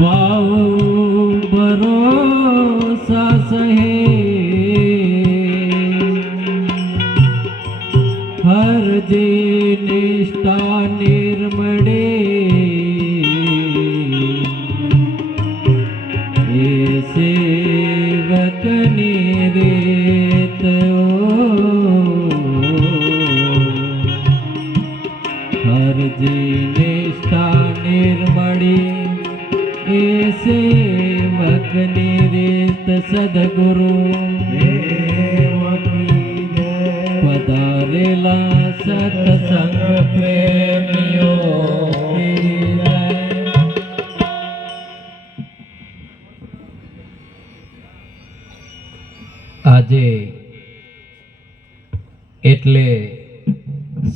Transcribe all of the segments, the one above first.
भाव भरोसा सहे हर जी निष्ठा निर्मळे सेवक निरेत हर जी निष्ठा निर्मळे सेवक निरेत सद्गुरु पधारेला सत्संग प्रेमियो આજે એટલે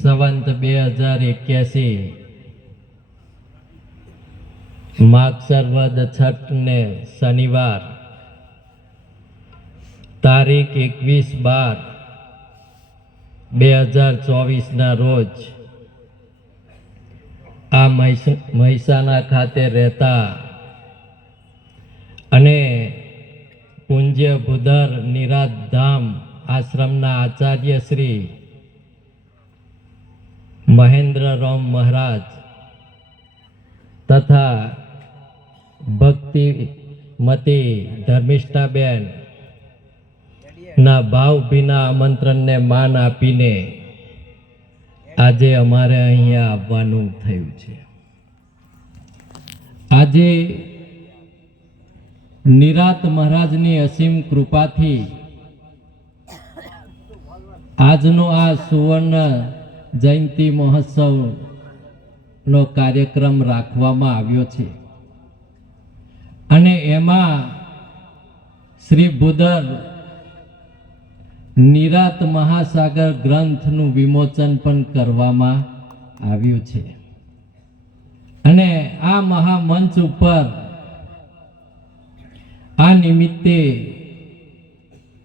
સંવંત 2081 માગસર વદ છઠ ને શનિવાર તારીખ 21/12/2024 ના રોજ આ મહેસાણા ખાતે રહેતા અને પૂજ્ય ભુદર નિરાત ધામ આશ્રમના આચાર્ય શ્રી મહેન્દ્ર રામ મહારાજ તથા ભક્તિમતી ધર્મિષ્ઠાબેન ના ભાવભીના આમંત્રણને માન આપીને આજે અમારે અહીંયા આવવાનું થયું છે. આજે નિરાત મહારાજની અસીમ કૃપાથી આજનો આ સુવર્ણ જયંતિ મહોત્સવનો કાર્યક્રમ રાખવામાં આવ્યો છે અને એમાં શ્રી ભુદર નિરાત મહાસાગર ગ્રંથનું વિમોચન પણ કરવામાં આવ્યું છે અને આ મહામંચ ઉપર આ નિમિત્તે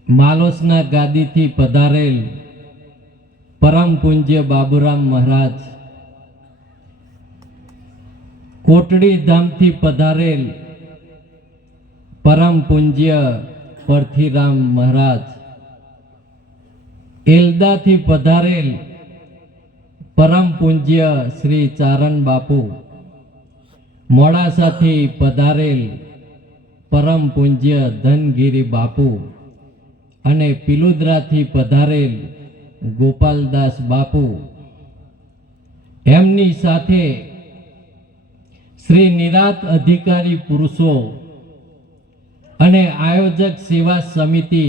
માલોસના ગાદીથી પધારેલ પરમ પૂજ્ય બાબુરામ મહારાજ, કોટડી ધામથી પધારેલ પરમ પૂજ્ય પરથીરામ મહારાજ, એલદાથી પધારેલ પરમ પૂજ્ય શ્રી ચારણ બાપુ, મોડાસાથી પધારેલ પરમ પૂજ્ય ધનગીરી બાપુ અને પિલુદ્રાથી પધારેલ ગોપાલદાસ બાપુ, એમની સાથે શ્રી નિરાત અધિકારી પુરુષો અને આયોજક સેવા સમિતિ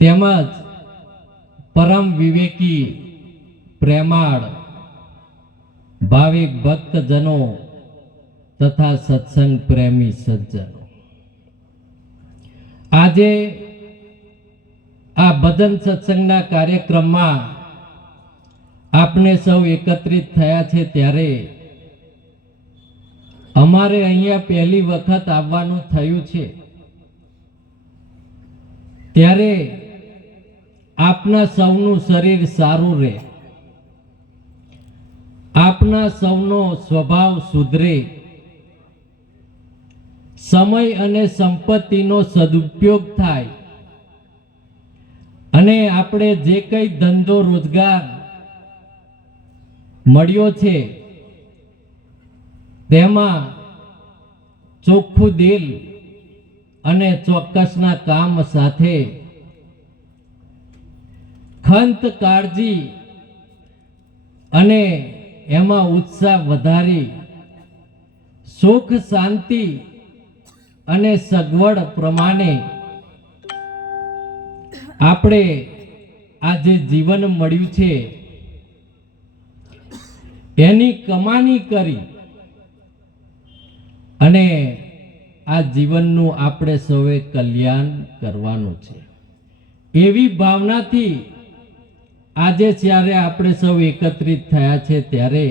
તેમજ પરમ વિવેકી પ્રેમાળ ભાવિક ભક્તજનો તથા સત્સંગ પ્રેમી સજ્જનો, આજે આ ભજન સત્સંગના કાર્યક્રમમાં આપણે સૌ એકત્રિત થયા છે ત્યારે અમારે અહીંયા પહેલી વખત આવવાનું થયું છે ત્યારે આપના સૌનું શરીર સારું રહે, આપના સૌનો સ્વભાવ સુધરે, સમય અને સંપત્તિનો સદુપયોગ થાય અને આપણે જે કંઈ ધંધો રોજગાર મળ્યો છે તેમાં ચોખ્ખું દિલ અને ચોક્કસના કામ સાથે ખંત કાળજી અને એમાં ઉત્સાહ વધારી સુખ શાંતિ અને સગવડ પ્રમાણે આપણે આ જે જીવન મળ્યું છે એની કમાણી કરી અને આ જીવનનું આપણે સૌએ કલ્યાણ કરવાનું છે એવી ભાવનાથી આજે જ્યારે આપણે સૌ એકત્રિત થયા છે ત્યારે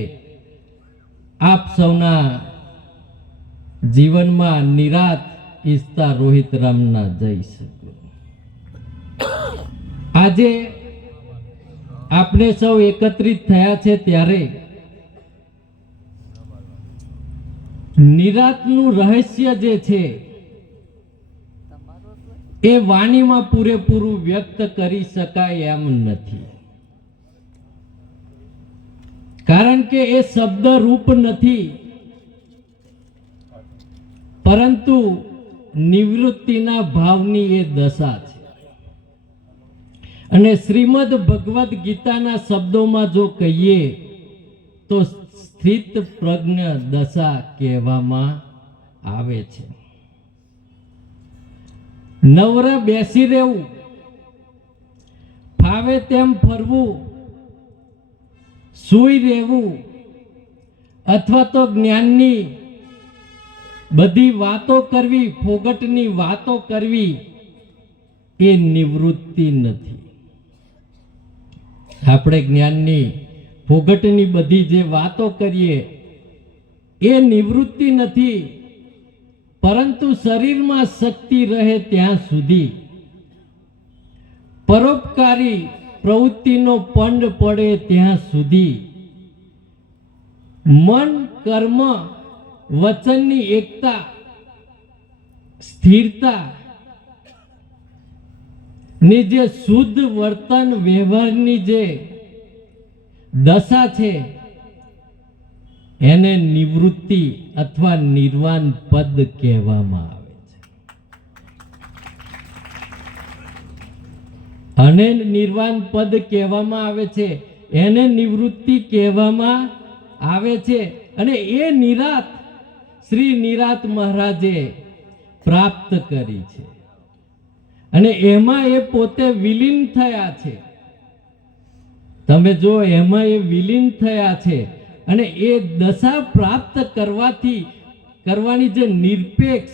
આપ સૌના જીવનમાં નિરાત ઈચ્છતા રોહિત રામના જય સદગુરુ. આજે આપણે સૌ એકત્રિત થયા છે ત્યારે નિરાતનું રહસ્ય જે છે એ વાણીમાં પૂરેપૂરું વ્યક્ત કરી શકાય એમ નથી, કારણ કે એ શબ્દ રૂપ નથી, પરંતુ નિવૃત્તિના ભાવની એ દશા છે. અને શ્રીમદ ભગવદ્ ગીતાના શબ્દોમાં જો કહીએ તો સ્થિત પ્રજ્ઞ દશા કહેવામાં આવે છે. નવરા બેસી રહેવું, ફાવે તેમ ફરવું, સૂઈ રહેવું અથવા તો જ્ઞાનની બધી વાતો કરવી, ફોગટની વાતો કરવી એ નિવૃત્તિ નથી. આપણે જ્ઞાનની ફોગટની બધી જે વાતો કરીએ એ નિવૃત્તિ નથી, પરંતુ શરીરમાં શક્તિ રહે ત્યાં સુધી, પરોપકારી પ્રવૃત્તિનો પંડ પડે ત્યાં સુધી, મન કર્મ વચનની એકતા, સ્થિરતા ની જે શુદ્ધ વર્તન વ્યવહારની જે દશા છે એને નિવૃત્તિ અથવા નિર્વાણ પદ કહેવામાં આવે છે. અને નિર્વાણ પદ કહેવામાં આવે છે, એને નિવૃત્તિ કહેવામાં આવે છે. અને એ નિરાત શ્રી નિરાત મહારાજે પ્રાપ્ત કરી છે અને એમાં એ પોતે વિલીન થયા છે. તમે જો એમાં એ વિલીન થયા છે અને એ દશા પ્રાપ્ત કરવાની જે નિરપેક્ષ,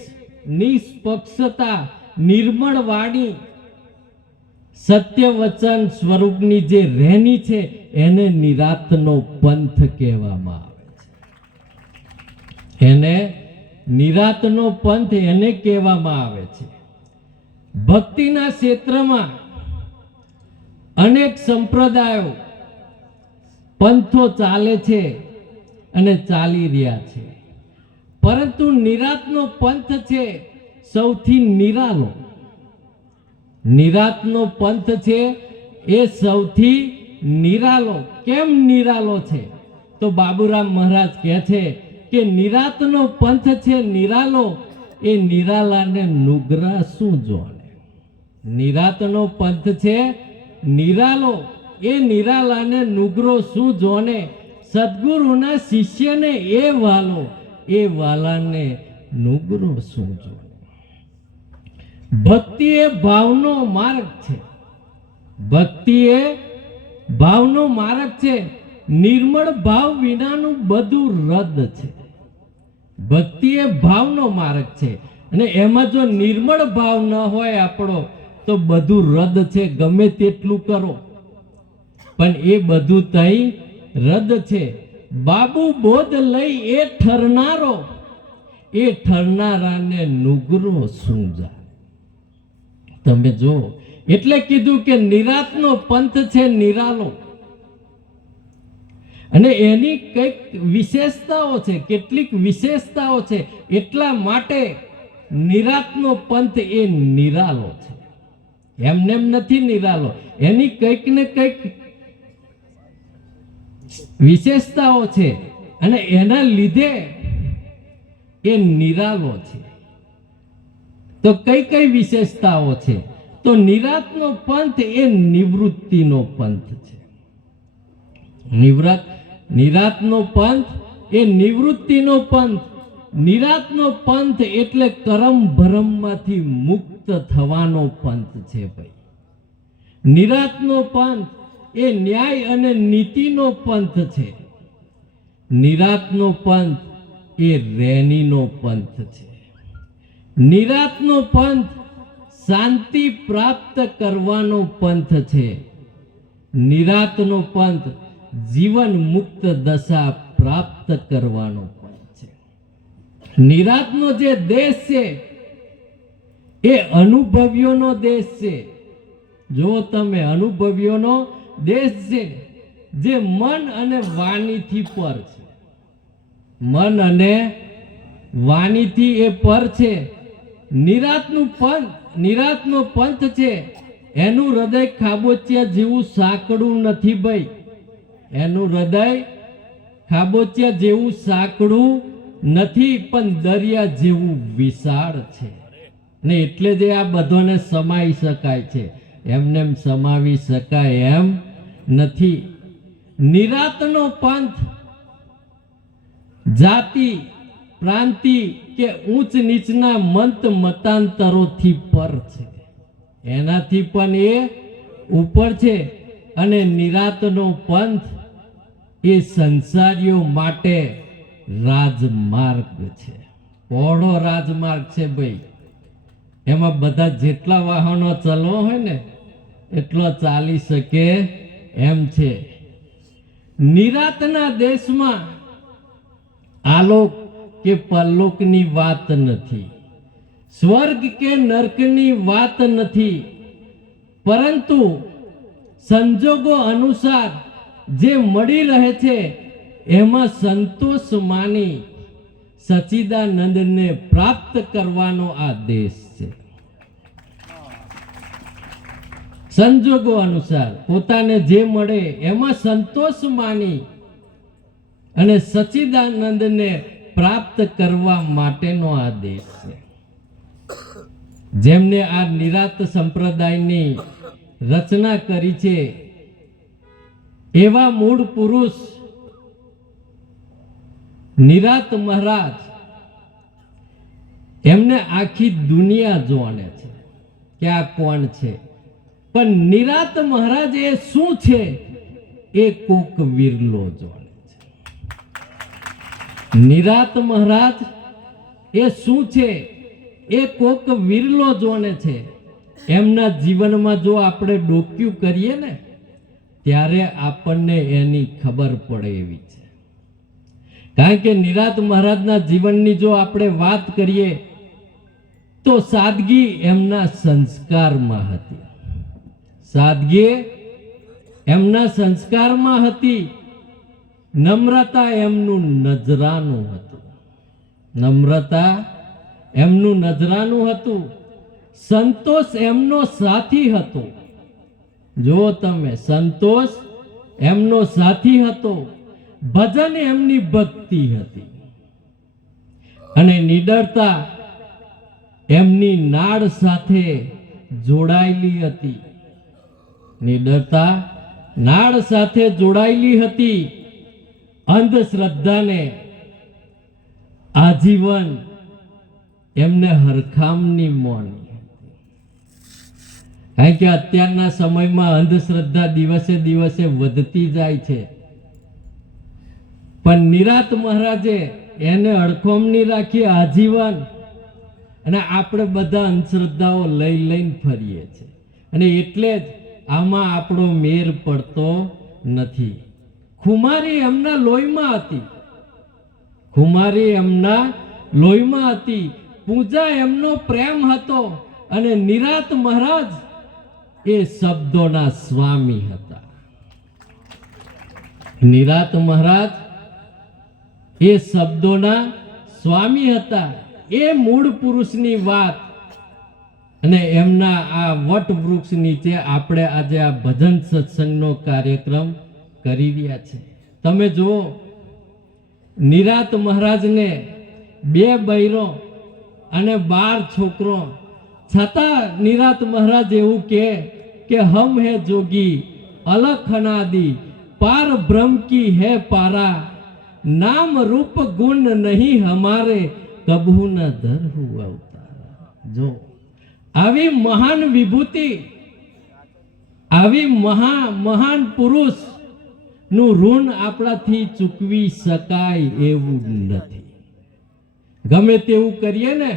નિષ્પક્ષતા, નિર્મળ વાણી, સત્ય વચન સ્વરૂપની જે રહેણી છે એને નિરાતનો પંથ કહેવામાં આવે છે. એને નિરાતનો પંથ એને કહેવામાં આવે છે. ભક્તિના ક્ષેત્રમાં અનેક સંપ્રદાયો, પંથો ચાલે છે અને ચાલી રહ્યા છે, પરંતુ નિરાતનો પંથ છે સૌથી નિરાલો. નિરાતનો પંથ છે એ સૌથી નિરાલો. કેમ નિરાલો છે? તો બાબુરામ મહારાજ કહે છે કે નિરાતનો પંથ છે નિરાલો, એ નિરાલાને નુગ્રા શું જોને. નિરાતનો પંથ છે નિરાલો, એ નિરાલાને નુગરો શું જોને. સદગુરુના શિષ્યને એ વાલો, એ વાલાને નુગરો શું જોને. ભક્તિ એ ભાવનો માર્ગ છે. ભક્તિ એ ભાવનો માર્ગ છે. નિર્મળ ભાવ વિનાનું બધું રદ છે. ભક્તિ એ ભાવનો માર્ગ છે અને એમાં જો નિર્મળ ભાવ ન હોય આપણો તો બધું રદ છે. ગમે તેટલું કરો પણ એ બધું તઈ રદ છે. બાબુ બોધ લઈ એ ઠરનારાને નુગરો શું જાય. તમે જો એટલે કીધું કે નિરાતનો પંથ છે નિરાલો, અને એની કઈક વિશેષતાઓ છે, કેટલીક વિશેષતાઓ છે. એટલા માટે નિરાતનો પંથ એ નિરાલો છે, એમને એમ નથી નિરાલો. એની કંઈક ને કંઈક વિશેષતાઓ છે અને એના લીધે એ નિરાલો છે. તો કઈ કઈ વિશેષતાઓ છે? તો નિરાતનો પંથ એ નિવૃત્તિનો પંથ છે. નિરાતનો પંથ એ નિવૃત્તિનો પંથ. નિરાતનો પંથ એટલે કરમ ભરમમાંથી મુક્ત થવાનો પંથ છે ભાઈ. નિરાતનો પંથ એ ન્યાય અને નીતિનો પંથ છે. નિરાતનો પંથ એ રેણીનો પંથ છે. નિરાતનો પંથ શાંતિ પ્રાપ્ત કરવાનો પંથ છે. નિરાતનો પંથ જીવન મુક્ત દશા પ્રાપ્ત કરવાનો પંથ છે. નિરાતનો જે દેશ છે એ અનુભવીઓનો દેશ છે. જો તમે અનુભવીઓનો દેશ છે જે મન અને વાણીથી પર છે. મન અને વાણીથી એ પર છે. નિરાતનો પંથ છે. એનું હૃદય ખાબોચિયા જેવું સાંકડું નથી ભાઈ. એનું હૃદય ખાબોચિયા જેવું સાંકડું નથી, પણ દરિયા જેવું વિશાળ છે. ને એટલે જ આ બધાને સમાઈ શકાય છે, એમને સમાવી શકાય એમ નથી. નિરાતનો પંથ જાતિ પ્રાંતિ કે ઊંચ નીચના મંત મતાંતરોથી પર છે, એનાથી પણ એ ઉપર છે. અને નિરાતનો પંથ એ સંસારીઓ માટે રાજમાર્ગ છે, પહોળો રાજમાર્ગ છે ભાઈ. એમાં બધા જેટલા વાહનો ચલવા હોય ને એટલો ચાલી શકે એમ છે. નિરાતના દેશમાં આલોક કે પરલોકની વાત નથી, સ્વર્ગ કે નર્કની વાત નથી, પરંતુ સંજોગો અનુસાર જે મળી રહે છે એમાં સંતોષ માની સચ્ચિદાનંદને પ્રાપ્ત કરવાનો આ દેશ છે. સંજોગો અનુસાર પોતાને જે મળે એમાં સંતોષ માની અને સચ્ચિદાનંદને પ્રાપ્ત કરવા માટેનો આ દેશ છે. જેમને આ નિરાત સંપ્રદાયની રચના કરી છે એવા મૂળ પુરુષ નિરાત મહારાજ, એમને આખી દુનિયા જાણે છે કે આ કોણ છે. પણ નિરાત મહારાજ એ શું છે એ કોક વિરલો જાણે છે. નિરાત મહારાજ એ શું છે એ કોક વિરલો જાણે છે. એમના જીવનમાં જો આપણે ડોક્યુ કરીએ ને ત્યારે આપણને એની ખબર પડે એવી છે. કારણ કે નિરાત મહારાજના જીવનની જો આપણે વાત કરીએ તો સાદગી એમના સંસ્કારમાં હતી. સાદગી એમના સંસ્કારમાં હતી. નમ્રતા એમનું નજરાનું હતું. નમ્રતા એમનું નજરાનું હતું. સંતોષ એમનો સાથી હતો. જો તમે, સંતોષ એમનો સાથી હતો. ભજન એમની ભક્તિ હતી. અને નિડરતા એમની નાળ સાથે જોડાયેલી હતી. નિડરતા નાળ સાથે જોડાયેલી હતી. અંધશ્રદ્ધાને આજીવન એમને હરખામની માની. કારણ કે અત્યારના સમયમાં અંધશ્રદ્ધા દિવસે દિવસે વધતી જાય છે, પણ નિરાત મહારાજે એને અડખોમની રાખી આજીવન. અને આપણે બધા અંધશ્રદ્ધાઓ લઈને ફરીએ છીએ, અને એટલે જ આમાં આપણો મેર પડતો નથી. ખુમારી એમના લોહીમાં હતી. ખુમારી એમના લોહીમાં હતી. પૂજા એમનો પ્રેમ હતો. અને નિરાત મહારાજ એ શબ્દોના સ્વામી હતા. નિરાત મહારાજ એ શબ્દોના સ્વામી હતા. એ મૂળ પુરુષની વાત અને એમના આ વટવૃક્ષ નીચે આપણે આજે આ ભજન સત્સંગનો કાર્યક્રમ કરી રહ્યા છે. તમે જુઓ, નિરાત મહારાજને 2 બૈરો અને 12 છોકરો, છતાં નિરાત મહારાજ એવું કે હમ હે જોગી અલખ અનાદि पार ब्रह्म की है पारा नाम रूप गुण नहीं हमारे कबहू न धर हुआ उतारा. जो આવી મહાન વિભૂતિ, આવી મહાન પુરુષ નું ઋણ આપણાથી ચૂકવી શકાય એવું નથી. ગમે તેવું કરીએ ને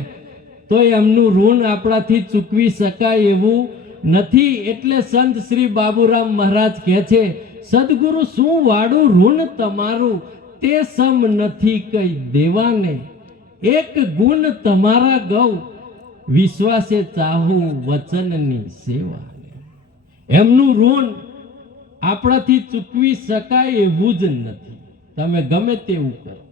તો એમનું ઋણ આપણાથી ચૂકવી શકાય એવું નથી. એટલે સંત શ્રી બાબુરામ મહારાજ કહે છે, સદગુરુ શું વાડું ઋણ તમારું, તે સમ નથી કઈ દેવાને, એક ગુણ તમારા ગૌ વિશ્વાસે ચાહું વચનની સેવા. એમનું ઋણ આપણાથી ચૂકવી શકાય એવું જ નથી, તમે ગમે તેવું કરો.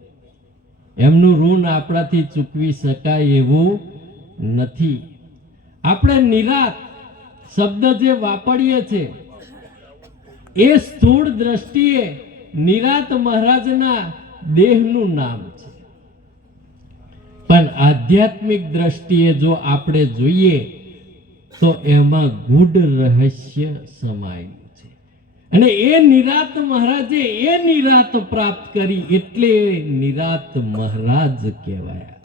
એમનું ઋણ આપણાથી ચૂકવી શકાય એવું નથી. આપણે નિરાત શબ્દ જે વાપરીએ છે એ સ્થૂળ દ્રષ્ટિએ નિરાત મહારાજના દેહનું નામ છે, પણ આધ્યાત્મિક દ્રષ્ટિએ જો આપણે જોઈએ તો એમાં ગૂઢ રહસ્ય સમાયેલું છે. અને એ નિરાત મહારાજે એ નિરાત પ્રાપ્ત કરી એટલે નિરાત મહારાજ કહેવાયા.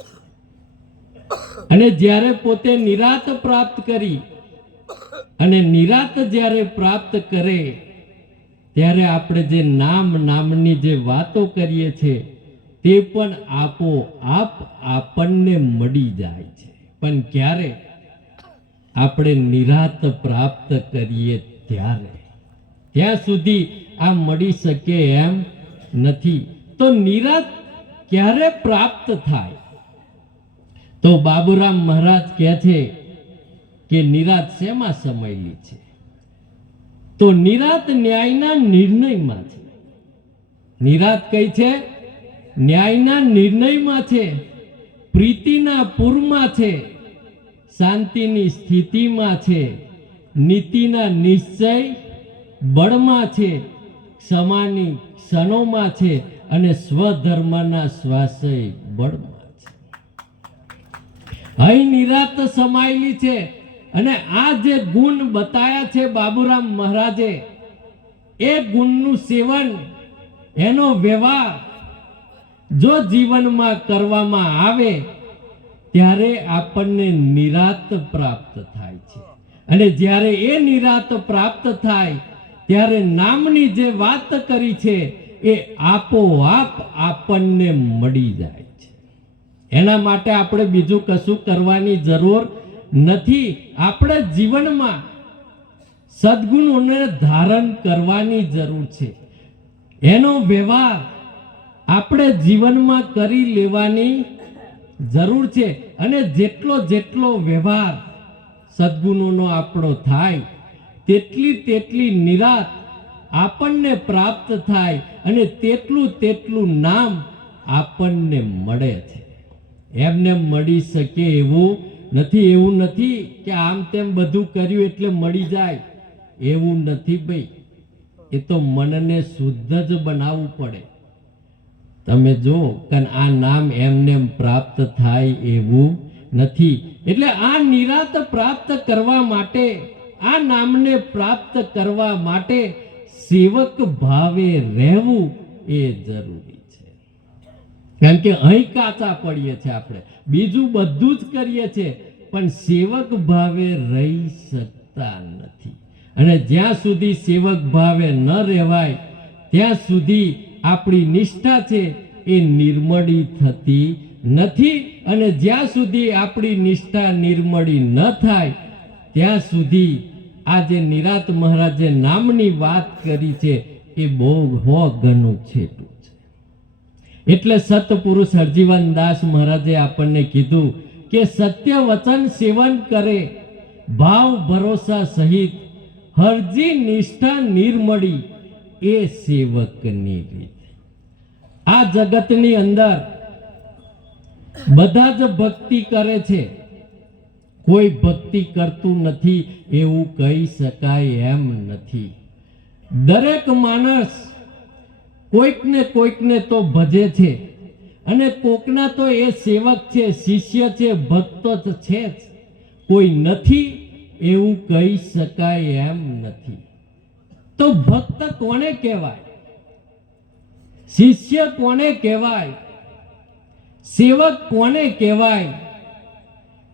અને જ્યારે પોતે નિરાત પ્રાપ્ત કરી અને નિરાત જ્યારે પ્રાપ્ત કરે ત્યારે આપણે જે નામની જે વાતો કરીએ છીએ તે પણ આપોઆપ આપણને મળી જાય છે. પણ ક્યારે? આપણે નિરાત પ્રાપ્ત કરીએ ત્યારે. ત્યાં સુધી આ મળી શકે એમ નથી. તો નિરાત ક્યારે પ્રાપ્ત થાય? તો બાબુરામ મહારાજ કહે છે કે નિરાત શેમાં સમાયેલી છે? તો નિરાત ન્યાયના નિર્ણયમાં છે. નિરાત કઈ છે? ન્યાયના નિર્ણયમાં છે, પ્રીતિના પૂરમાં છે, શાંતિની સ્થિતિમાં છે, નીતિના નિશ્ચય બળમાં છે, ક્ષમાની ક્ષણોમાં છે અને સ્વધર્મના શ્વાસય બળમાં છે. અહીં નિરાત સમાયેલી છે. અને આ જે ગુણ બતાયા છે બાબુરામ મહારાજે, એ ગુણનું સેવન, એનો વ્યવહાર જો જીવનમાં કરવામાં આવે ત્યારે આપણને નિરાત પ્રાપ્ત થાય છે. અને જ્યારે એ નિરાત પ્રાપ્ત થાય ત્યારે નામની જે વાત કરી છે એ આપોઆપ આપણને મળી જાય છે. એના માટે આપણે બીજું કશું કરવાની જરૂર નથી. આપણે જીવનમાં સદ્ગુણોને ધારણ કરવાની જરૂર છે. એનો વ્યવહાર આપણે જીવનમાં કરી લેવાની જરૂર છે. અને જેટલો વ્યવહાર સદ્ગુણોનો આપણો થાય તેટલી નિરાત આપણને પ્રાપ્ત થાય અને તેટલું નામ આપણને મળે છે. એમને મળી શકે એવું નથી. એવું નથી કે આમ તેમ બધું કર્યું એટલે મળી જાય, એવું નથી ભાઈ. એ તો મનને શુદ્ધ જ બનાવવું પડે. તમે જો કે આ નામ એમને પ્રાપ્ત થાય એવું નથી. એટલે આ નિરાત પ્રાપ્ત કરવા માટે, આ નામને પ્રાપ્ત કરવા માટે સેવક ભાવે રહેવું એ જરૂરી છે. કારણ કે અહીં કાચા પડીએ છીએ આપણે, બીજું બધું જ કરીએ છીએ પણ સેવક ભાવે રહી શકતા નથી. અને જ્યાં સુધી સેવક ભાવે ન રહેવાય ત્યાં સુધી આપણી નિષ્ઠા છે એ નિર્મળી થતી નથી. અને જ્યાં સુધી આપણી નિષ્ઠા નિર્મળી ન થાય ત્યાં સુધી આ જે નિરાત મહારાજે નામની વાત કરી છે એ બહુ ગણું છેટું છે. એટલે સતપુરુષ હરજીવન દાસ મહારાજે આપણને કીધું કે સત્ય વચન સેવન કરે ભાવ ભરોસા સહિત હરજી નિષ્ઠા નિર્મળી એ સેવકની રીત. આ જગતની અંદર બધા જ ભક્તિ કરે છે, કોઈ ભક્તિ કરતું નથી એવું કહી શકાય એમ નથી. દરેક માણસ કોઈકને તો ભજે છે અને કોકના તો એ સેવક છે, શિષ્ય છે, ભક્ત છે જ. કોઈ નથી એવું કહી શકાય એમ નથી. તો ભક્ત કોને કહેવાય? શિષ્ય કોને કહેવાય? સેવક કોને કહેવાય?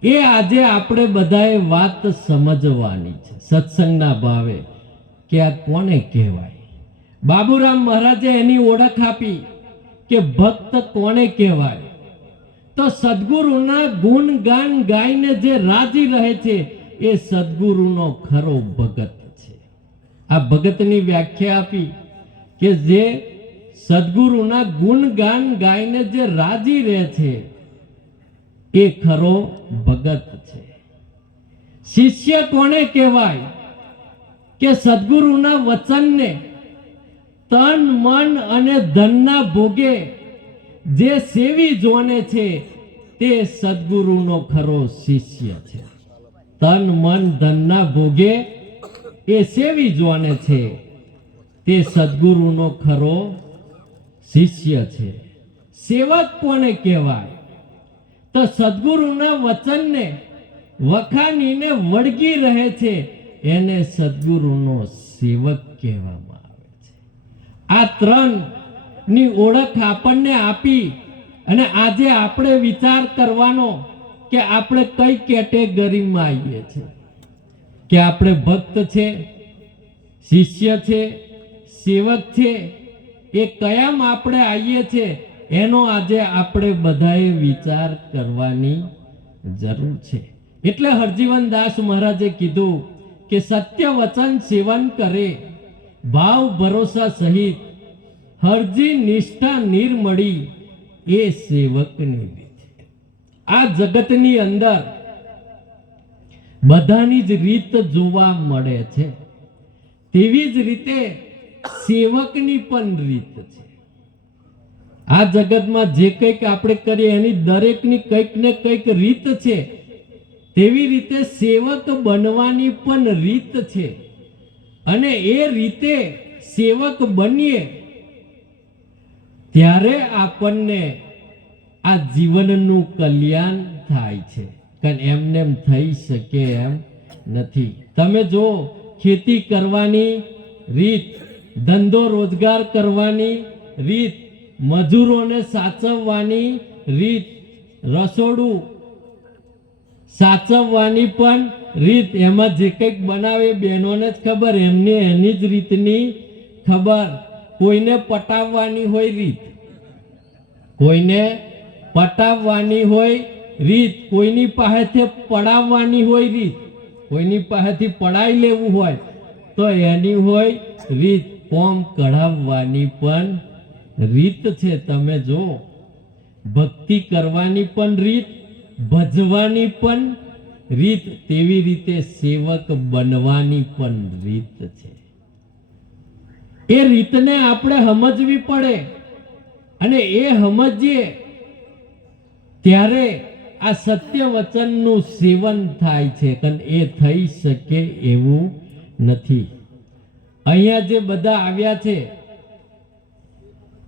એ આજે આપણે બધાએ વાત સમજવાની છે સત્સંગના ભાવે કે આ કોને કહેવાય. બાબુરામ મહારાજે એની ઓળખ આપી કે ભક્ત કોને કહેવાય. તો સદગુરુના ગુણ ગાન ગાઈને જે રાજી રહે છે એ સદગુરુનો ખરો ભગત છે. આ ભગતની વ્યાખ્યા આપી કે જે સદગુરુના ગુણ ગાન ગાઈને જે રાજી રહે છે એ ખરો ભગત છે. શિષ્ય કોને કહેવાય? કે સદગુરુના વચનને તન મન અને ધનના ભોગે જે સેવી જોને છે તે સદગુરુનો ખરો શિષ્ય છે. તન મન ધનના ભોગે એ સેવી જોને છે તે સદગુરુનો ખરો શિષ્ય છે. સેવક કોને કહેવાય? તો સદગુરુના વચનને વખાણીને વળગી રહે છે એને સદગુરુનો સેવક કહેવામાં આવે છે. આ ત્રણ ની ઓળખ આપણને આપી અને આજે આપણે વિચાર કરવાનો કે આપણે કઈ કેટેગરીમાં આવીએ છીએ, કે આપણે ભક્ત છે, શિષ્ય છે, સેવક છે, એ કયામાં આપણે આવીએ છીએ એનો આજે આપણે બધાએ વિચાર કરવાની જરૂર છે. એટલે હરજીવન દાસ મહારાજે કીધું કે સત્ય વચન સેવન કરે ભાવ ભરોસા સહિત હરજી નિષ્ઠા નિર્મળી એ સેવકની રીત. આ જગતની અંદર બધાની જ રીત જોવા મળે છે, તેવી જ રીતે સેવકની પણ રીત છે. આ જગતમાં જે કંઈક આપણે કરીએ એની દરેકની કંઈક ને કંઈક રીત છે. તેવી રીતે સેવક બનવાની પણ રીત છે અને એ રીતે સેવક બનીએ ત્યારે આપણને આ જીવનનું કલ્યાણ થાય છે. કારણ એમને એમ થઈ શકે એમ નથી. તમે જો ખેતી કરવાની રીત, ધંધો રોજગાર કરવાની રીત, મજૂરોને સાચવવાની રીત, રસોડું સાચવવાની પણ રીત, એમાં જે કંઈક બનાવે બહેનોને જ ખબર, એમને એની જ રીતની ખબર. કોઈને પટાવવાની હોય રીત, કોઈને પટાવવાની હોય રીત, કોઈની પાસેથી પડાવવાની હોય રીત, કોઈની પાસેથી પડાવી લેવું હોય તો એની હોય રીત, કોમ કઢાવવાની પણ રીત છે. તમે જો ભક્તિ કરવાની પણ રીત, ભજવાની પણ રીત, તેવી રીતે સેવક બનવાની પણ રીત છે. એ રીતને આપણે સમજવી પડે અને એ સમજીએ ત્યારે આ સત્ય વચનનું સેવન થાય છે. કારણ એ થઈ શકે એવું નથી. અહીંયા જે બધા આવ્યા છે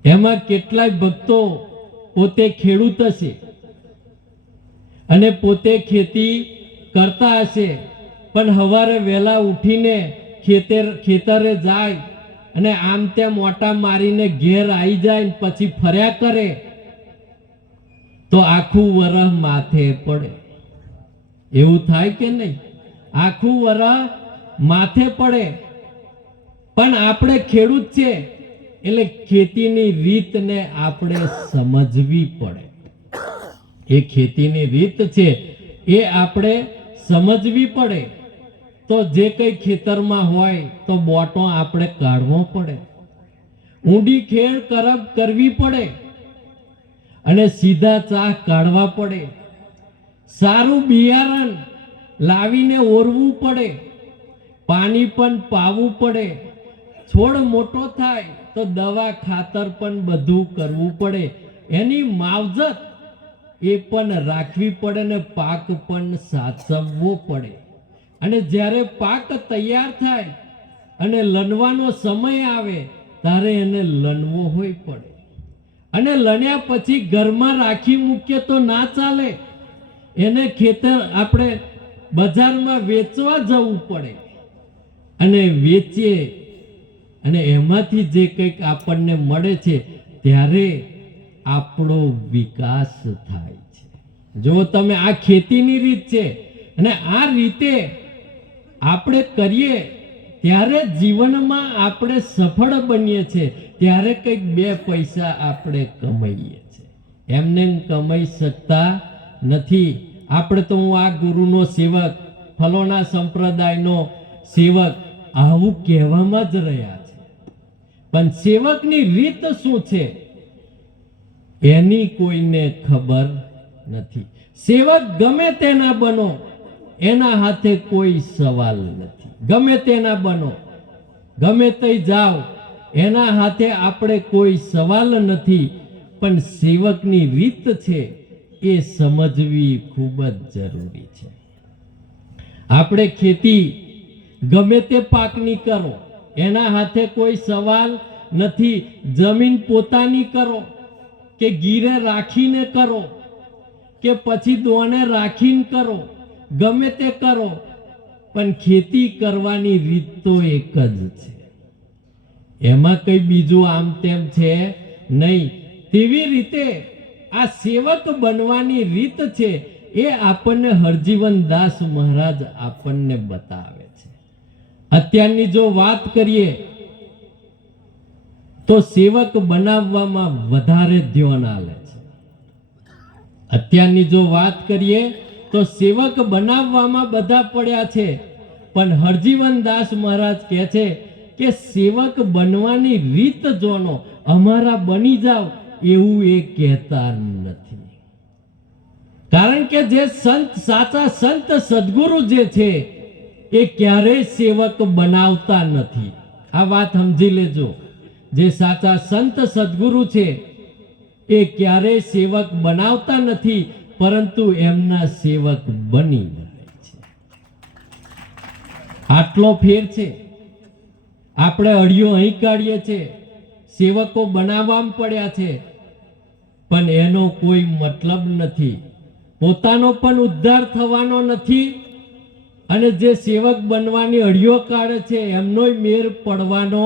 એમાં કેટલાય ભક્તો પોતે ખેડૂત હશે અને પોતે ખેતી કરતા હશે, પણ સવારે વહેલા ઉઠીને ખેતરે જાય અને આમ તેમ ઓટા મારીને ઘેર આવી જાય ને પછી ફર્યા કરે તો આખું વરહ માથે પડે. એવું થાય કે નહીં? આખું વરહ માથે પડે. પણ આપણે ખેડૂત છે એટલે ખેતીની રીતને આપણે સમજવી પડે. એ ખેતીની રીત છે એ આપણે સમજવી પડે. તો જે કંઈ ખેતરમાં હોય તો બોટો આપણે કાઢવો પડે, ઊંડી ખેડ કરવી પડે અને સીધા ચાહ કાઢવા પડે. સારું બિયારણ લાવીને ઓરવું પડે, પાણી પણ પાવું પડે. છોડ મોટો થાય તો દવા ખાતર પણ બધું કરવું પડે. એની માવજત એ પણ રાખવી પડે ને પાક પણ સાચવવો પડે. અને જ્યારે પાક તૈયાર થાય અને લણવાનો સમય આવે ત્યારે એને લણવો હોય પડે. અને લણ્યા પછી ઘરમાં રાખી મૂકીએ તો ના ચાલે, એને ખેતર આપણે બજારમાં વેચવા જવું પડે અને વેચીએ અને એમાંથી જે કંઈક આપણને મળે છે ત્યારે આપણો વિકાસ થાય છે. જો તમે આ ખેતીની રીત છે અને આ રીતે આપણે કરીએ ત્યારે જીવનમાં આપણે સફળ બનીએ છીએ, ત્યારે કંઈક બે પૈસા આપણે કમાઈએ છીએ. એમને કમાઈ શકતા નથી. આપણે તો હું આ ગુરુનો સેવક, ફલોના સંપ્રદાયનો સેવક, આવું કહેવામાં જ રહ્યા છે. પણ સેવકની રીત શું છે એની કોઈને ખબર નથી. સેવક ગમે તેના બનો, એના હાથે કોઈ સવાલ નથી. ગમે તેના બનો, ગમે તે જાઓ, એના હાથે આપણે કોઈ સવાલ નથી. પણ સેવકની રીત છે એ સમજવી ખૂબ જ જરૂરી છે. આપણે ખેતી ગમે તે પાકની કરો, એના હાથે કોઈ સવાલ નથી. જમીન પોતાની કરો કે ગીરે રાખીને કરો કે પછી દોને રાખીને કરો, ગમે તે કરો, પણ ખેતી કરવાની રીત તો એક જ છે. એમાં કઈ બીજું આમ તેમ છે નહીં. તેવી રીતે આ સેવક બનવાની રીત છે એ આપણને હરજીવન દાસ મહારાજ આપણને બતાવે છે. અત્યારની જો વાત કરીએ તો સેવક બનાવવામાં વધારે ધ્યાન આલે છે. અત્યારની જો વાત કરીએ તો સેવક બનાવવામાં બધા પડ્યા છે, પણ હરજીવન દાસ મહારાજ કહે છે કે સેવક બનવાની રીત જોનો, અમારા બની જાવ એવું એ કહેતા નથી. કારણ કે જે સંત, સાચા સંત સદગુરુ જે છે એ ક્યારેય સેવક બનાવતા નથી. આ વાત સમજી લેજો. જે સાચા સંત સદગુરુ છે એ ક્યારેય સેવક બનાવતા નથી, પરંતુ એમના સેવક બની જાય છે. આટલો ફેર છે. આપણે અડિયો અહીં કાઢીએ છીએ, સેવકો બનાવવામાં પડ્યા છે, પણ એનો કોઈ મતલબ નથી. પોતાનો પણ ઉદ્ધાર થવાનો નથી અને જે સેવક બનવાની અડિયો કાઢે છે એમનોય મેર પડવાનો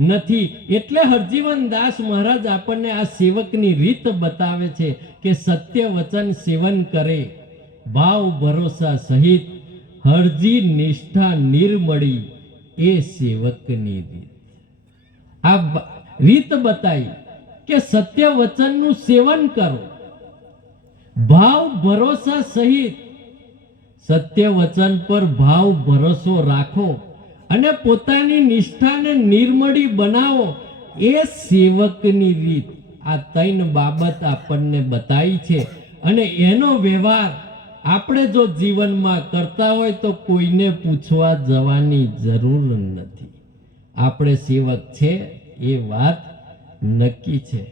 નથી. એટલે હરજીવન દાસ મહારાજ આપણને આ સેવકની રીત બતાવે છે કે સત્ય વચન સેવન કરે, ભાવ ભરોસા સહિત, હરજી નિષ્ઠા નિર્મળી, એ સેવકની રીત. આ રીત બતાવી કે સત્ય વચનનું સેવન કરો, ભાવ ભરોસા સહિત, સત્ય વચન પર ભાવ ભરોસો રાખો અને પોતાની નિષ્ઠાને નિર્મળી બનાવો, એ સેવકની રીત. આ ત્રણ બાબત આપણને બતાવી છે અને એનો વ્યવહાર આપણે જો જીવનમાં કરતા હોય તો કોઈને પૂછવા જવાની જરૂર નથી. આપણે સેવક છે એ વાત નક્કી છે.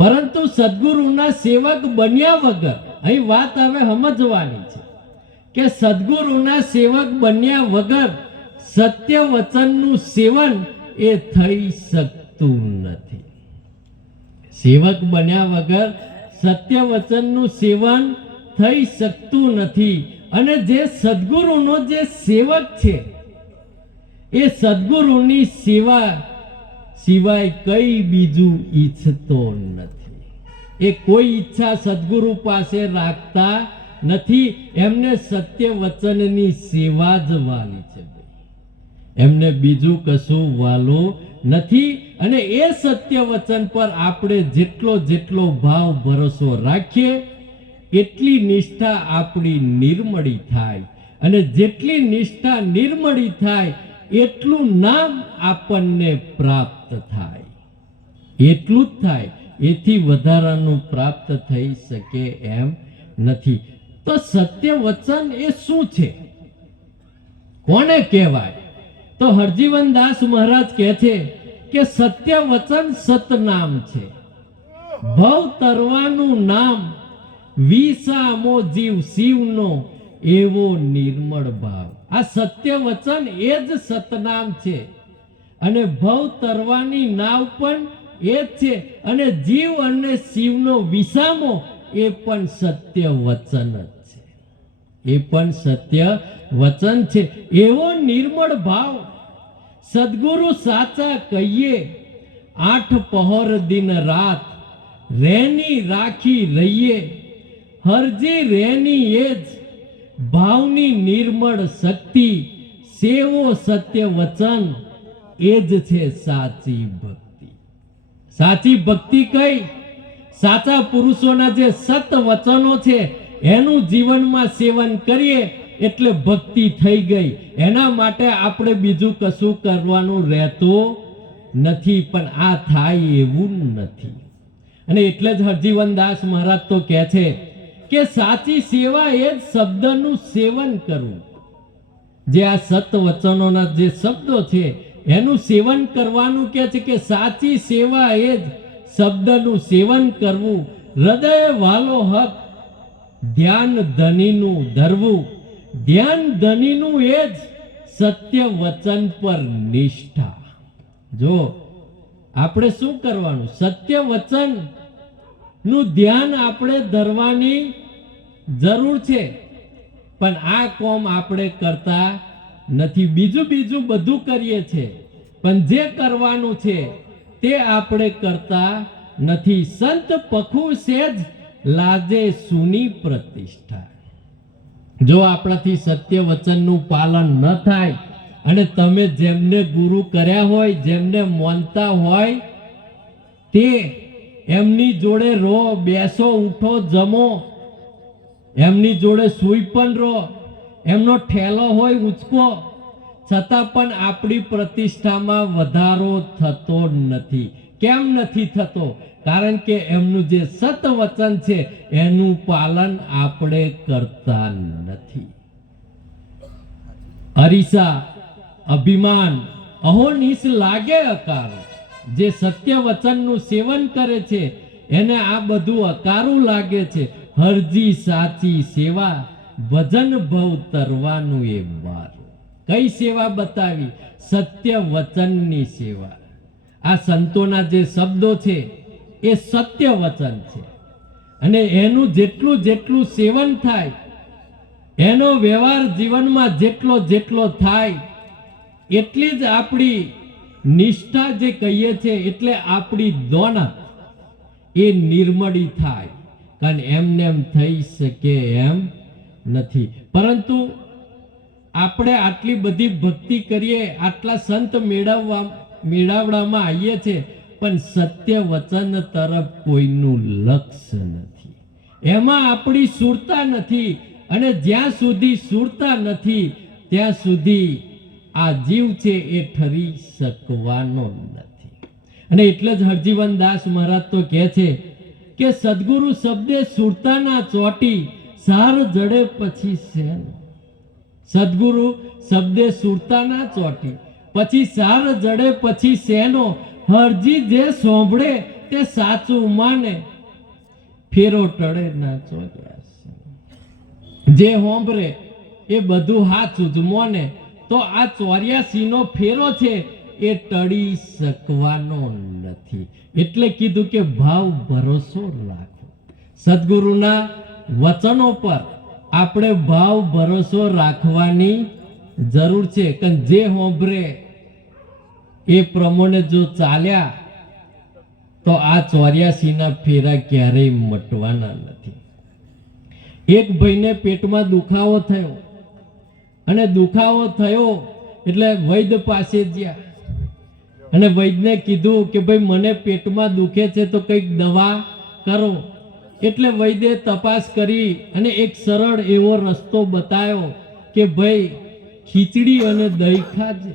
પરંતુ સદગુરુના સેવક બન્યા વગર, અહીં વાત હવે સમજવાની છે કે સદગુરુના સેવક બન્યા વગર સત્ય વચનનું સેવન એ થઈ શકતું નથી. સેવક બન્યા વગર સત્ય વચનનું સેવન થઈ શકતું નથી. અને જે સદગુરુનો જે સેવક છે એ સદગુરુની સેવા સિવાય કઈ બીજું ઈચ્છતો નથી. એ કોઈ ઈચ્છા સદગુરુ પાસે રાખતા નથી. એમને સત્ય વચનની સેવા જ વાલી છે. એમને બીજું કશું વાલું નથી. અને એ સત્ય વચન પર આપણે જેટલો ભાવ ભરોસો રાખીએ એટલી નિષ્ઠા આપણી નિર્મળી થાય. અને જેટલી નિષ્ઠા નિર્મળી થાય એટલું નામ આપણને પ્રાપ્ત થાય. એટલું જ થાય, એથી વધારાનું પ્રાપ્ત થઈ શકે એમ નથી. તો સત્ય વચન એ શું છે, કોને કહેવાય? તો હરજીવન દાસ મહારાજ કહે છે કે સત્ય વચન સતનામ છે. ભવ તરવાનું નામ, વિસામો જીવ શિવનો એવો નિર્મળ ભાવ. આ સત્ય વચન એ જ સતનામ છે અને ભવ તરવાની નાવ પણ એ જ છે. અને જીવ અને શિવનો વિસામો એ પણ સત્ય વચન જ છે. એ પણ સત્ય વચન છે. એવો નિર્મળ ભાવ સદગુરુ સાચા કહીએ, 8 પહોર દિન રાત રેની રાખી રહીએ, હરજી રેની એ જ ભાવની નિર્મળ શક્તિ, સેવો સત્ય વચન એ જ છે સાચી ભક્તિ. સાચી ભક્તિ કઈ? સાચા પુરુષોના જે સત વચનો છે એનું જીવનમાં સેવન કરીએ એટલે ભક્તિ થઈ ગઈ. એના માટે આપણે બીજું કશું કરવાનું રહેતું નથી. પણ આ થાય એવું નથી. અને એટલે જ હરજીવન દાસ મહારાજ તો કહે છે કે સાચી સેવા એ જ શબ્દનું સેવન કરવું. જે આ સત વચનોના જે શબ્દો છે એનું સેવન કરવાનું કહે છે કે સાચી સેવા એ જ શબ્દનું સેવન કરવું, હૃદય વાલો હક, ધ્યાન ધનીનું ધરવું, ધ્યાન ધનીનું એ જ સત્ય વચન પર નિષ્ઠા. જો આપણે શું કરવાનું? સત્ય વચન નું ધ્યાન આપણે ધરવાની જરૂર છે, પણ આ કોમ આપણે કરતા નથી. બીજું બધું કરીએ છીએ, પણ જે કરવાનું છે તે આપણે કરતા નથી. સંત પખુ સેજ લાજે સુની પ્રતિષ્ઠા. જો આપણાથી સત્ય વચનનું પાલન ન થાય અને તમે જેમને ગુરુ કર્યા હોય, જેમને માનતા હોય, તે એમની જોડે રહો, બેસો, ઉઠો, જમો, એમની જોડે સૂઈ પણ રહો, એમનો ઠેલો હોય ઊંચકો, છતાં પણ આપણી પ્રતિષ્ઠામાં વધારો થતો નથી. કેમ નથી થતો? કારણ કે એમનું જે સત વચન છે એનું પાલન આપણે કરતા નથી. અરીસા, અભિમાન, અહોનિશ લાગે અકારો. જે સત્ય વચનનું સેવન કરે છે એને આ બધું અકારું લાગે છે. હરજી સાચી સેવા, ભજન ભવ તરવાનું એ બારું. કઈ સેવા બતાવી? સત્ય વચનની સેવા. આ સંતોના જે શબ્દો છે એ સત્ય વચન છે, અને એનું જેટલું સેવન થાય, એનો વ્યવહાર જીવનમાં જેટલો થાય, એટલી જ આપણી નિષ્ઠા જે કહીએ છીએ, એટલે આપણી દોનત એ નિર્મળી થાય. કારણ એમને એમ થઈ શકે એમ નથી. પરંતુ આપણે આટલી બધી ભક્તિ કરીએ, આટલા સંત મેળાવડામાં આવીએ છીએ, પણ સત્ય વચન તરફ કોઈનું લક્ષ્ય નથી. એમાં આપણી સુરતા નથી, અને જ્યાં સુધી સુરતા નથી ત્યાં સુધી આ જીવ છે એ ઠરી શકવાનો નથી. અને એટલે જ હરજીવન દાસ મહારાજ તો કહે છે કે સદગુરુ શબ્દે સુરતાના ચોટી, સાર જડે પછી શેનો. સદગુરુ શબ્દે સુરતાના ચોટી, પછી સાર જડે પછી શેનો. હરજી જે સાંભળે તે સાચું માને, ફેરો ટળે ના ચોર્યા. જે સાંભળે એ બધું સાચું જ મોને, તો આ 84 નો ફેરો છે એ ટળી શકવાનો નથી. એટલે કીધું કે ભાવ ભરોસો રાખો. સદગુરુના વચનો પર આપણે ભાવ ભરોસો રાખવાની જરૂર છે. કે જે સાંભળે એ પ્રમાણે જો ચાલ્યા તો આ 84 ના ફેરા ક્યારેય મટવાના નથી. એક ભાઈને પેટમાં દુખાવો થયો, અને દુખાવો થયો એટલે વૈદ્ય પાસે ગયા, અને વૈદ્યને કીધું કે ભાઈ મને પેટમાં દુખે છે તો કંઈક દવા કરો. એટલે વૈદ્યે તપાસ કરી અને એક સરળ એવો રસ્તો બતાવ્યો કે ભાઈ ખીચડી અને દહીં ખાજે.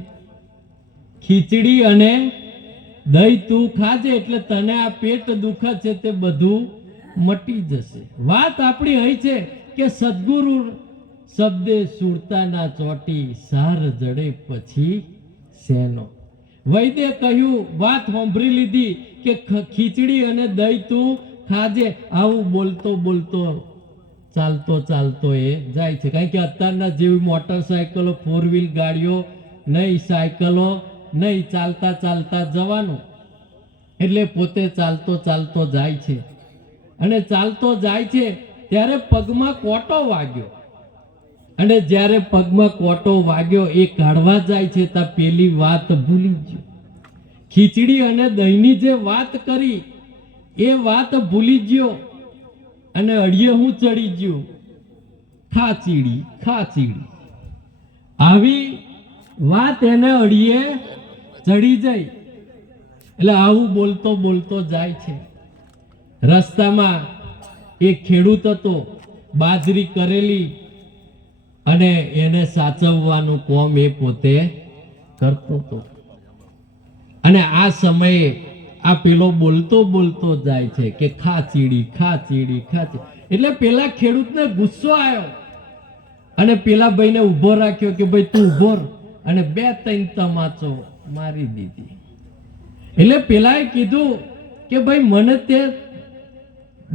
ખીચડી અને દહીં તું ખાજે એટલે તને આ પેટ દુખે છે તે બધું મટી જશે. વાત આપણી અહીં છે કે સદગુરુ શબ્દે સુરતાના ચોટી, સાર જડે પછી શેનો. વૈદ્ય કહ્યું, વાત સાંભળી લીધી કે ખીચડી અને દહીં તું ખાજે. આવું બોલતો ચાલતો એ જાય છે. કારણ કે અત્યારના જેવી મોટરસાયકલો, 4 વ્હીલ ગાડીઓ નહીં, સાયકલો નહીં, ચાલતા જવાનું. એટલે પોતે ચાલતો જાય છે, અને ચાલતો જાય છે ત્યારે પગમાં કોટો વાગ્યો. અને જ્યારે પગમાં કોટો વાગ્યો એ કાઢવા જાય છે ત્યાં પેલી વાત ભૂલી ગયો. ખીચડી અને દહીંની જે વાત કરી એ વાત ભૂલી ગયો, અને અડીએ હું ચડી ગયો, ખાચીડી. આવી વાત એને અડીએ ચડી જાય. એટલે આવું બોલતો જાય છે. રસ્તામાં એક ખેડૂત હતો, બાજરી કરેલી, અને એને સાચવવાનું કામ એ પોતે કરતો હતો. અને આ સમયે આ પેલો બોલતો જાય છે કે ખાચીડી. એટલે પેલા ખેડૂતને ગુસ્સો આવ્યો, અને પેલા ભાઈને ઊભો રાખ્યો કે ભાઈ તું ઊભો, અને 2-3 તમાચો મારી દીધી. એટલે પેલાએ કીધું કે ભાઈ મને તે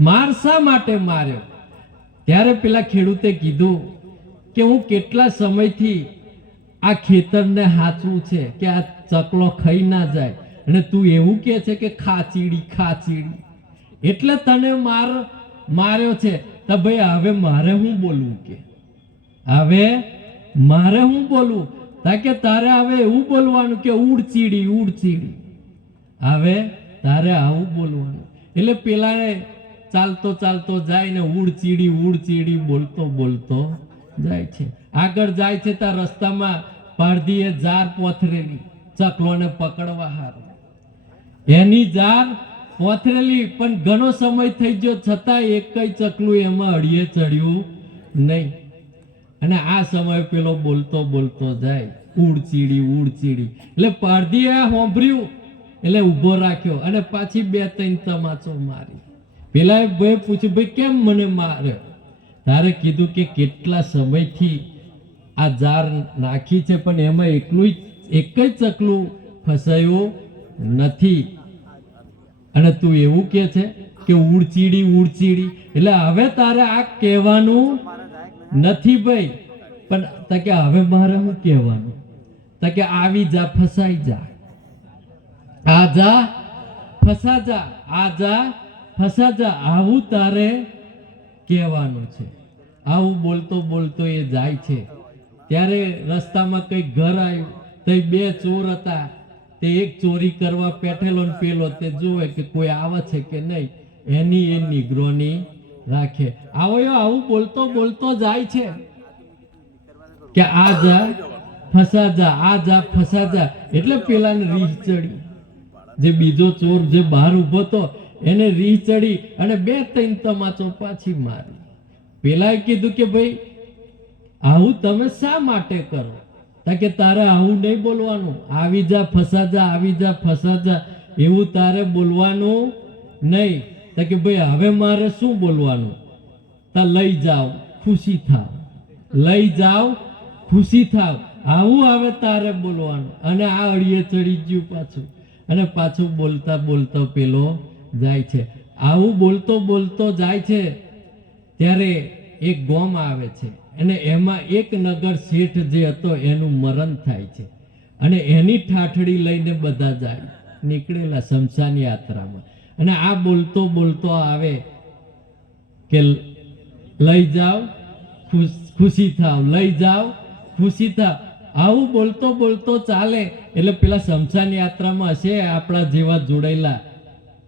માર શા માટે માર્યો? ત્યારે પેલા ખેડૂતે કીધું કે હું કેટલા સમયથી આ ખેતરને હાચવું છે કે આ ચકલો ખાઈ ના જાય, અને તું એવું કહે છે કે ખાચીડી ખાચીડી, એટલે તને માર્યો છે. તો ભાઈ હવે મારે હું બોલવું? કે હવે મારે હું બોલવું? કે તારે હવે એવું બોલવાનું કે ઉડચીડી ઉડચીડી, હવે તારે આવું બોલવાનું. એટલે પેલા ચાલતો ચાલતો જાય ને ઉડચીડી ઉડચીડી બોલતો બોલતો જાય છે. આગળ જાય છે ત્યાં રસ્તામાં પારધીએ જાર પોથરેલી ચકલોને પકડવા હારું. એની જાર પોથરેલી, પણ ઘણો સમય થઈ ગયો છતાં એકય ચકલું એમાં અડીએ ચડ્યું નહીં. અને આ સમય પેલો બોલતો બોલતો જાય ઉડચીડી ઉડચીડી. એટલે પારધીએ સાંભળ્યું એટલે ઊભો રાખ્યો અને પાછી 2-3 તમાચો મારી. પેલા ભાઈ પૂછ્યું, ભાઈ કેમ મને માર્યો? તારે કીધું કે કેટલા સમયથી આ જાર નાખી છે પણ એમાં એકય ચકલું ફસાયું નથી, અને તું એવું કે છે કે ઉડચીડી ઉડચીડી. એટલે હવે તારે આ કહેવાનું નથી ભાઈ, પણ કે હવે મારે શું કહેવાનું? કે આવી જા ફસાઈ જા, આ જા ફસા જા, આ જા ફસા જા, આવું તારે કહેવાનું છે. આવું બોલતો બોલતો એ જાય છે. ત્યારે રસ્તામાં કઈ ઘર આવ્યું, તે 2 ચોર હતા. તે એક ચોરી કરવા પેઠેલો ને પેલો તે જોવે કે કોઈ આવે છે કે નહીં, એની એ નિગરાની રાખે. આવું બોલતો બોલતો જાય છે કે આ જા ફસા જા, આ જા ફસા જા. એટલે પેલાને રીહ ચડી, જે બીજો ચોર જે બહાર ઊભો હતો એને રીહ ચડી અને 2-3 તમાચો પાછી મારી. પેલાએ કીધું કે ભાઈ આવું તમે શા માટે કરો? કે તારે આવું નહીં બોલવાનું, આવી જા ફસા જા, આવી જા ફસા જા, એવું તારે બોલવાનું નહીં. કે ભાઈ હવે મારે શું બોલવાનું? લઈ જાઓ ખુશી થાવ, લઈ જાઓ ખુશી થાવ, આવું હવે તારે બોલવાનું. અને આ અડીએ ચડી ગયું પાછું, અને પાછું બોલતા બોલતા પેલો જાય છે. આવું બોલતો બોલતો જાય છે. ત્યારે એક ગામ આવે છે અને એમાં એક નગર શેઠ જે હતો એનું મરણ થાય છે, અને એની ઠાઠડી લઈને બધા જાય નીકળેલા શમશાન યાત્રામાં. અને આ બોલતો બોલતો આવે કે લઈ જાઓ ખુશી થાવ, લઈ જાઓ ખુશી થાવ. આવું બોલતો બોલતો ચાલે. એટલે પેલા શમશાન યાત્રામાં હશે આપણા જેવા જોડાયેલા,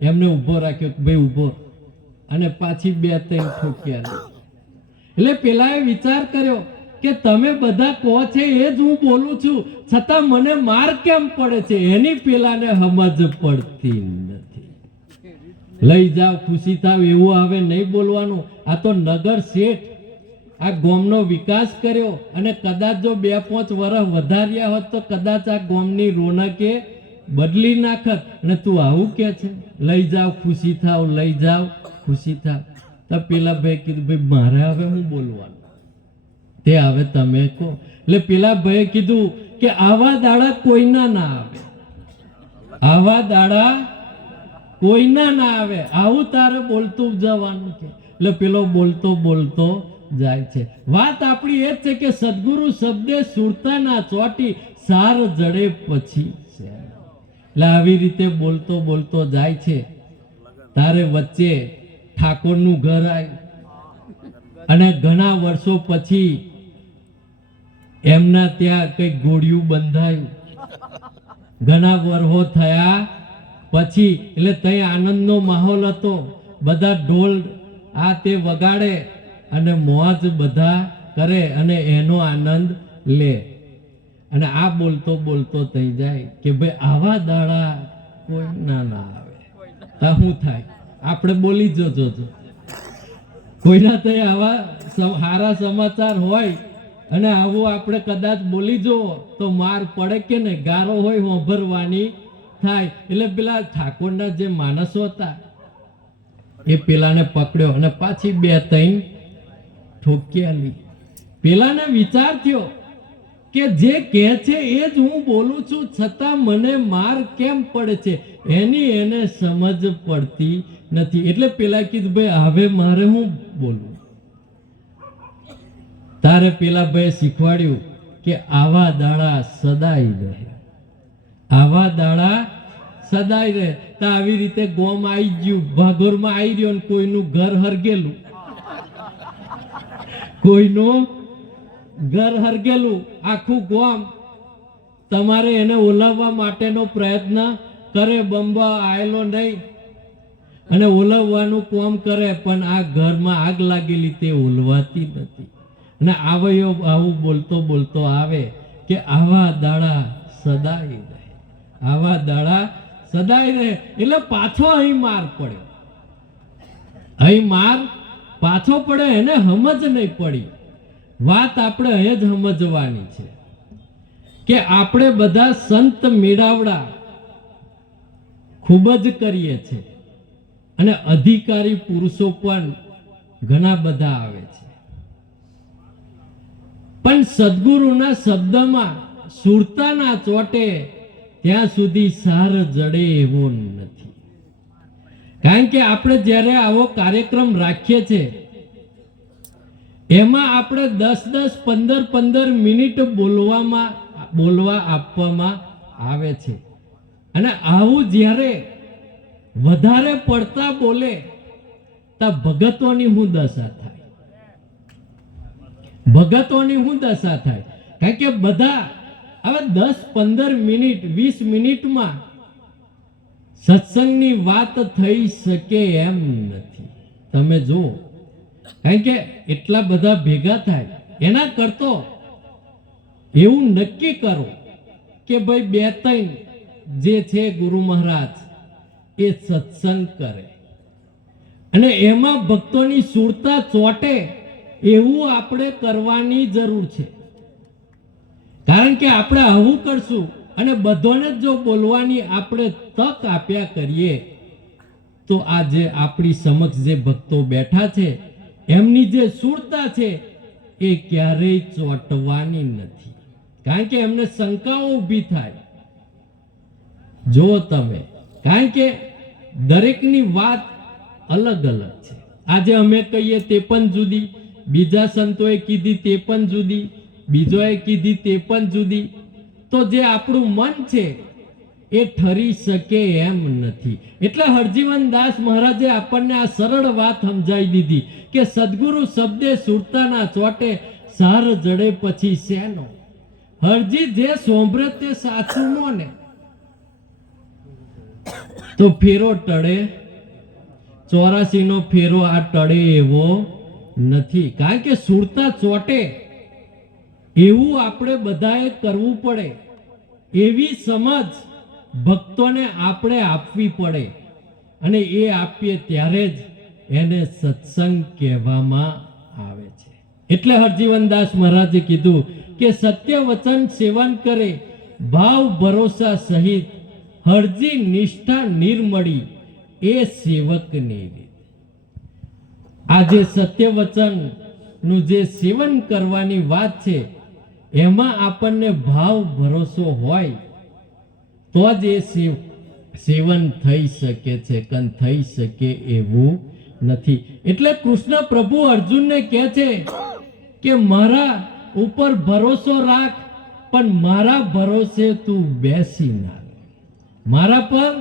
એમને ઊભો રાખ્યો કે ભાઈ ઊભો, અને પાછી 2-3 ઠોક્યા. એટલે પેલાએ વિચાર કર્યો કે તમે બધા કહો છે એ જ હું બોલું છું, છતાં મને માર કેમ પડે છે? એની પેલાને સમજ પડતી નથી. લઈ જાઓ ખુશી થાવ એવું હવે નહીં બોલવાનું. આ તો નગર શેઠ આ ગામનો વિકાસ કર્યો, અને કદાચ જો 2-5 વર્ષ વધાર્યા હોત તો કદાચ આ ગામની રોનકે બદલી નાખત. અને તું આવું કે છે લઈ જાઓ ખુશી થાવ, લઈ જાઓ ખુશી થાવ. તો પેલા ભાઈ કીધું ભાઈ મારે હવે હું બોલવાનું? તે હવે તમે કહો. એટલે પેલા ભાઈએ કીધું કે આવા દાડા કોઈના ના આવે, આવા દાડા કોઈના ના આવે, આવું તારે બોલતું જવાનું છે. એટલે પેલો બોલતો બોલતો જાય છે. વાત આપણી એ જ છે કે સદગુરુ શબ્દે સુરતા ના ચોટી, સાર જડે પછી. એટલે આવી રીતે બોલતો બોલતો જાય છે. તારે વચ્ચે ઠાકોરનું ઘર આવ્યું, અને ઘણા વર્ષો પછી એમના ત્યાં કઈ ગોળિયું બંધાયું. ઘણા વર્ષો થયા પછી, એટલે ત્યાં આનંદનો માહોલ હતો. બધા ઢોલ આ તે વગાડે અને મોજ બધા કરે અને એનો આનંદ લે. અને આ બોલતો બોલતો થઈ જાય કે ભાઈ આવા દાડા કોઈ ના આવે. તો શું થાય? આપણે બોલી જોજો, કોઈના તો આવા સારા સમાચાર હોય અને આવું આપણે કદાચ બોલી જુઓ તો માર પડે કે નહીં, ગારો હોય હોભરવાની થાય. એટલે પેલા ઠાકોરના જે માણસો હતા એ પેલાને પકડ્યો અને પાછી 2-3 ઠોક્યાલી. પેલાને વિચાર થયો કે જે કહે છે એ જ હું બોલું છું, છતાં મને માર કેમ પડે છે એની એને સમજ પડતી નથી. એટલે પેલા કીધું ભાઈ હવે મારે હું બોલવું. તારે પેલા ભાઈ શીખવાડ્યું કે આવા દાડા સદાય રહે, આવા દાડા સદાય રહે. તો આવી રીતે ગોમ આવી ગયું, ભાગોરમાં આવી રહ્યો ને કોઈનું ઘર હરગેલું, કોઈનું ઘર હરગેલું, આખું ગોમ તમારે એને ઓલવવા માટેનો પ્રયત્ન કરે, બંબા આયેલો નહીં અને ઓલવવાનું કામ કરે, પણ આ ઘરમાં આગ લાગેલી તે ઓલવાતી નથી. અને આવ્યો આવું બોલતો બોલતો આવે કે આવા દાડા સદાય રહે, આવા દાડા સદાય રહે. એટલે પાછો અહીં માર પડ્યો, અહીં માર પાછો પડે, એને સમજ નહીં પડી. વાત આપણે અહીં જ સમજવાની છે કે આપણે બધા સંત મેળાવડા ખૂબ જ કરીએ છીએ અને અધિકારી પુરુષો પણ ઘણા બધા આવે છે, પણ સદગુરુના શબ્દમાં સુરતાના ચોટે ત્યાં સુધી સાર જડે એવો નથી. કારણ કે આપણે જ્યારે આવો કાર્યક્રમ રાખીએ છીએ એમાં આપણે 10-10, 15-15 મિનિટ બોલવા આપવામાં આવે છે. અને આવું જ્યારે વધારે પડતા બોલે તો ભગતોની શું દશા થાય, ભગતોની શું દશા થાય. કારણ કે બધા હવે 10-15 મિનિટ 20 મિનિટમાં સત્સંગની વાત થઈ શકે એમ નથી. તમે જુઓ, કારણ કે એટલા બધા ભેગા થાય એના કરતો એવું નક્કી કરો કે ભાઈ 2-3 જે છે ગુરુ મહારાજ એ સત્સંગ કરે અને એમાં ભક્તોની સુરતા ચોટે એવું આપણે કરવાની જરૂર છે. કારણ કે આપણે આવું કરશું અને બધાને જો બોલવાની આપણે તક આપ્યા કરીએ તો આ જે આપણી સમક્ષ જે ભક્તો બેઠા છે એમની જે સુરતા છે એ ક્યારેય ચોંટવાની નથી. કારણ કે એમને શંકાઓ ઊભી થાય. જો તમે, કારણ કે દરેકની વાત અલગ અલગ છે. આજે અમે કહીએ તે પણ જુદી, બીજા સંતોએ કીધી તે પણ જુદી, બીજોએ કીધી તે પણ જુદી. તો જે આપણું મન છે એ ઠરી શકે એમ નથી. એટલે હરજીવન દાસ મહારાજે આપણને આ સરળ વાત સમજાવી દીધી કે સદગુરુ શબ્દે સુરતાના ચોટે સાર જડે પછી શેનો. હરજી જે સોંભરે તે સાચું મોને તો ફેરો ટળે, 84 નો ફેરો આ ટળે એવો નથી. કારણ કે સુરતા ચોટે એવું આપણે બધાએ કરવું પડે, એવી સમજ ભક્તોને આપણે આપવી પડે અને એ આપીએ ત્યારે જ એને સત્સંગ કહેવામાં આવે છે. એટલે હરજીવનદાસ મહારાજે કીધું કે સત્ય વચન સેવન કરે ભાવ ભરોસા સહિત હરજી નિષ્ઠા નિર્મળી એ સેવકની રીત. આજે સત્ય વચન નું જે સેવન કરવાની વાત છે એમાં આપણને ભાવ ભરોસો હોય તો જ એ સેવન થઈ શકે છે, કન થઈ શકે એવું નથી. એટલે કૃષ્ણ પ્રભુ અર્જુનને કહે છે કે મારા ઉપર ભરોસો રાખ પણ મારા ભરોસે તું બેસી ના રહે. મારા પર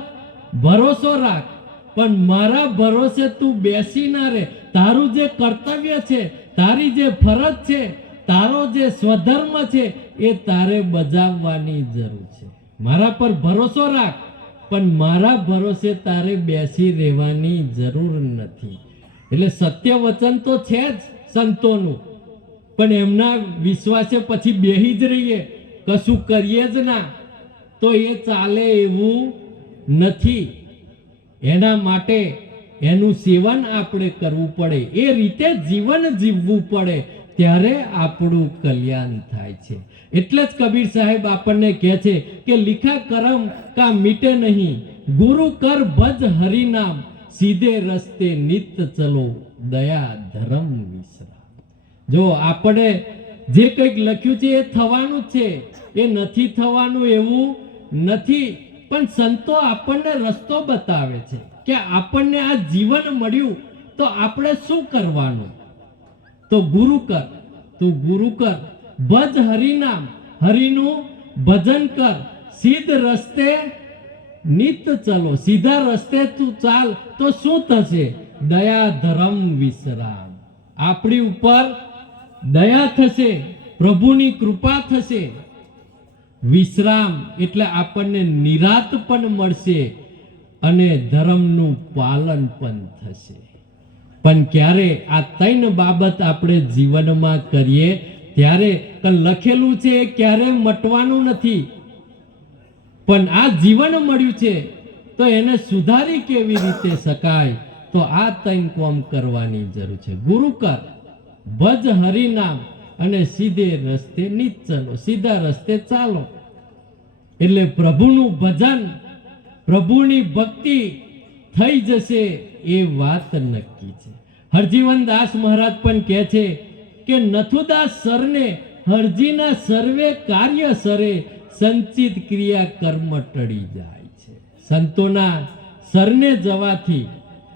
ભરોસો રાખ પણ મારા ભરોસે તું બેસી ના રહે. તારું જે કર્તવ્ય છે, તારી જે ફરજ છે, તારો જે સ્વધર્મ છે એ તારે બજાવવાની જરૂર છે. મારા પર ભરોસો રાખ પણ મારા ભરોસે તારે બેસી રહેવાની જરૂર નથી. એટલે સત્ય વચન તો છે જ સંતોનું, પણ એમના વિશ્વાસે પછી બેહી જ રહીએ, કશું કરીએ જ ના, તો એ ચાલે એવું નથી. એના માટે એનું સેવન આપણે કરવું પડે, એ રીતે જીવન જીવવું પડે, ત્યારે આપણું કલ્યાણ થાય છે. એટલે જ કબીર સાહેબ આપણને કહે છે કે લીખા કરમ કા મીટે નહીં, ગુરુ કર ભજ હરિનામ, સીધે રસ્તે નિત ચલો, દયા ધર્મ વિશ્રામ. જો આપણે જે કંઈક લખ્યું છે એ થવાનું જ છે, એ નથી થવાનું એવું નથી. પણ સંતો આપણને રસ્તો બતાવે છે કે આપણને આ જીવન મળ્યું તો આપણે શું કરવાનું. તો ગુરુ કર, તું ગુરુ કર, ભજ હરિનામ, હરિનું ભજન કર, સીધ રસ્તે નિત ચલો, સીધા રસ્તે તું ચાલ તો શું થશે? દયા ધર્મ વિશ્રામ, આપણી ઉપર દયા થશે, પ્રભુની કૃપા થશે. વિશ્રામ એટલે આપણને નિરાત પણ મળશે અને ધર્મનું પાલન પણ થશે. પણ ક્યારે આ ત્રણ બાબત આપણે જીવનમાં કરીએ ત્યારે લખેલું છે એ ક્યારે મટવાનું નથી. પણ આ જીવન મળ્યું છે તો એને સુધારી કેવી રીતે શકાય? તો આ ત્રણ કામ કરવાની જરૂર છે. ગુરુ કર, ભજ હરિનામ અને સીધે રસ્તે નિત ચલો, સીધા રસ્તે ચાલો. એટલે પ્રભુનું ભજન, પ્રભુની ભક્તિ થઈ જશે એ વાત નક્કી છે. હરજીવન દાસ મહારાજ પણ કહે છે કે નથુદાસ સરને હરજીના સર્વે કાર્ય સરે, સંચિત ક્રિયા કર્મ ટળી જાય છે. સંતોના સરને જવાથી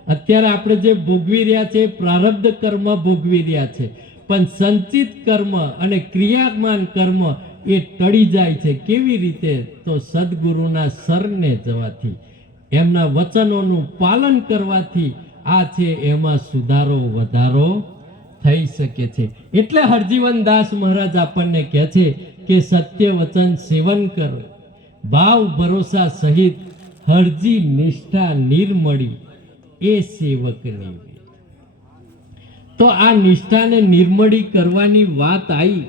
અત્યારે આપણે જે ભોગવી રહ્યા છે પ્રારબ્ધ કર્મ ભોગવી રહ્યા છે, પણ સંચિત કર્મ અને ક્રિયામાન કર્મ એ ટળી જાય છે. કેવી રીતે? તો સદગુરુના સરને જવાથી, એમના વચનોનું પાલન કરવાથી આ છે એમાં સુધારો વધારો થઈ શકે છે. એટલે હરજીવન દાસ મહારાજ આપણને કહે છે કે સત્ય વચન સેવન કરો, ભાવ ભરોસા સહિત હરજી નિષ્ઠા નિર્મળી એ સેવકની. તો આ નિષ્ઠાને નિર્મળી કરવાની વાત આવી